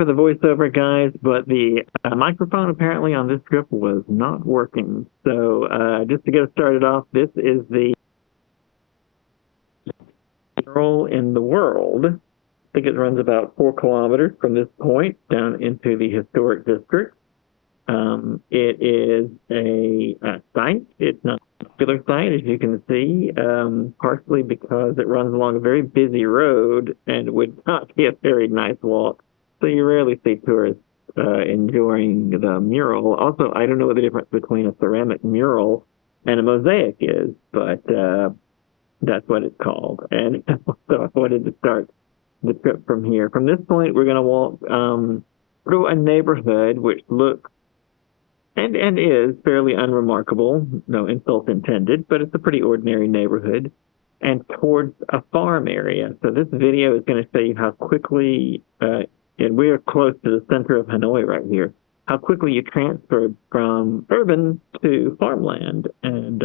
for the voiceover, guys, but the microphone apparently on this trip was not working. So just to get us started off, this is the mural in the world. I think it runs about 4 kilometers from this point down into the historic district. It is a site. It's not a popular site, as you can see, partially because it runs along a very busy road and would not be a very nice walk. So you rarely see tourists enjoying the mural. Also, I don't know what the difference between a ceramic mural and a mosaic is, but that's what it's called. And so I wanted to start the trip from here. From this point, we're going to walk through a neighborhood which looks and is fairly unremarkable, no insult intended, but it's a pretty ordinary neighborhood, and towards a farm area. So this video is going to show you how quickly, and we are close to the center of Hanoi right here, how quickly you transfer from urban to farmland. And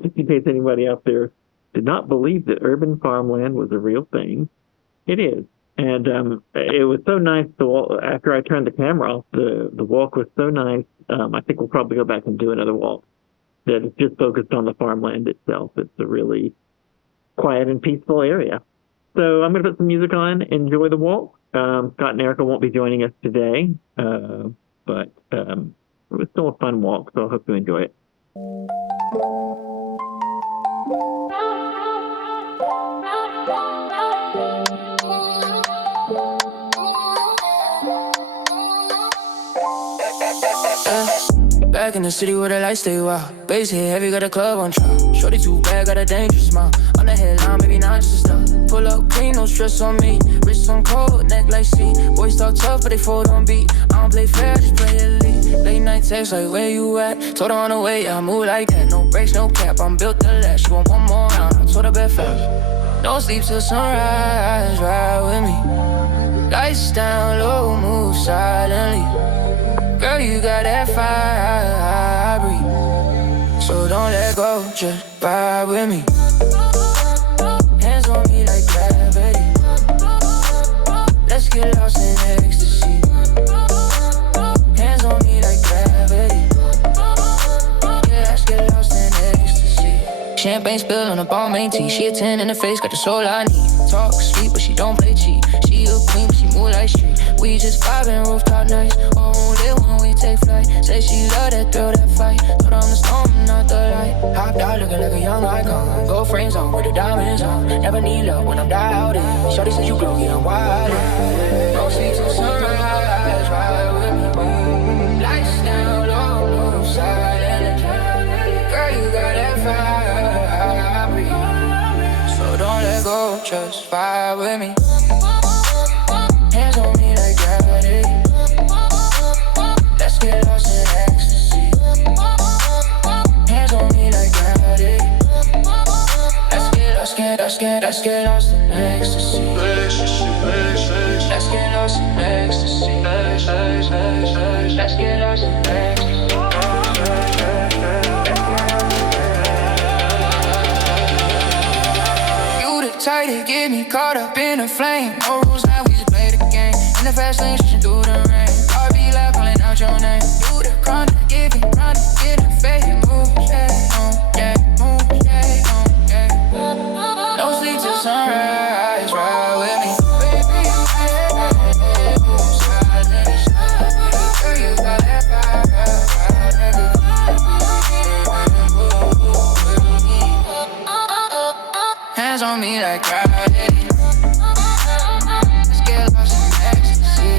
just in case anybody out there did not believe that urban farmland was a real thing, it is. And it was so nice to walk. After I turned the camera off, the walk was so nice. I think we'll probably go back and do another walk that is just focused on the farmland itself. It's a really quiet and peaceful area. So I'm going to put some music on, enjoy the walk. Scott and Erica won't be joining us today, but it was still a fun walk, so I hope you enjoy it. Back in the city where the lights stay wild. Bass hit heavy, got a club on trial. Shorty too bad, got a dangerous smile. On the headline, maybe not just stop. Pull up clean, no stress on me. Wrist on cold, neck like sea. Boys talk tough, but they fold on beat. I don't play fair, just play elite. Late night text like, where you at? Told her on the way, I move like that. No brakes, no cap, I'm built to last. She want one more round, I told her bet fast. No sleep till sunrise, ride with me. Lights down low, move silently. Girl, you got that fire, I breathe. So don't let go, just vibe with me. Hands on me like gravity. Let's get lost in ecstasy. Hands on me like gravity. Yeah, let's get lost in ecstasy. Champagne spilled on a ball main tee. She a 10 in the face, got the soul I need. Talk sweet, but she don't play cheap. She a queen, but she move like street. We just vibing rooftop nights. Oh, lit when we take flight. Say she love that thrill, that fight. Put on the storm, not the light. Hopped out looking like a young icon. Gold frames on with the diamonds on. Never need love when I'm doubted. Shorty says you glow, yeah, I'm wild. No sleep till sunrise, ride with me. Lights down low, move silent. Girl, you got that fire, I breathe. So don't let go, just vibe with me. Hands on me like gravity. Let's get lost in ecstasy. Hands on me like gravity. Let's get lost in ecstasy. Let's get lost in ecstasy. Let's get lost in ecstasy. You the type to get me caught up in a flame. No rules now, we just play the game. In the fast lane, switching through the rain. Heartbeat loud, calling out your name. You the crown to give it, round to get a fade. Move, yeah, move, yeah. No sleep till sunrise, ride with me. Girl, you got that fire. Hands on me like gravity. Let's get lost in ecstasy.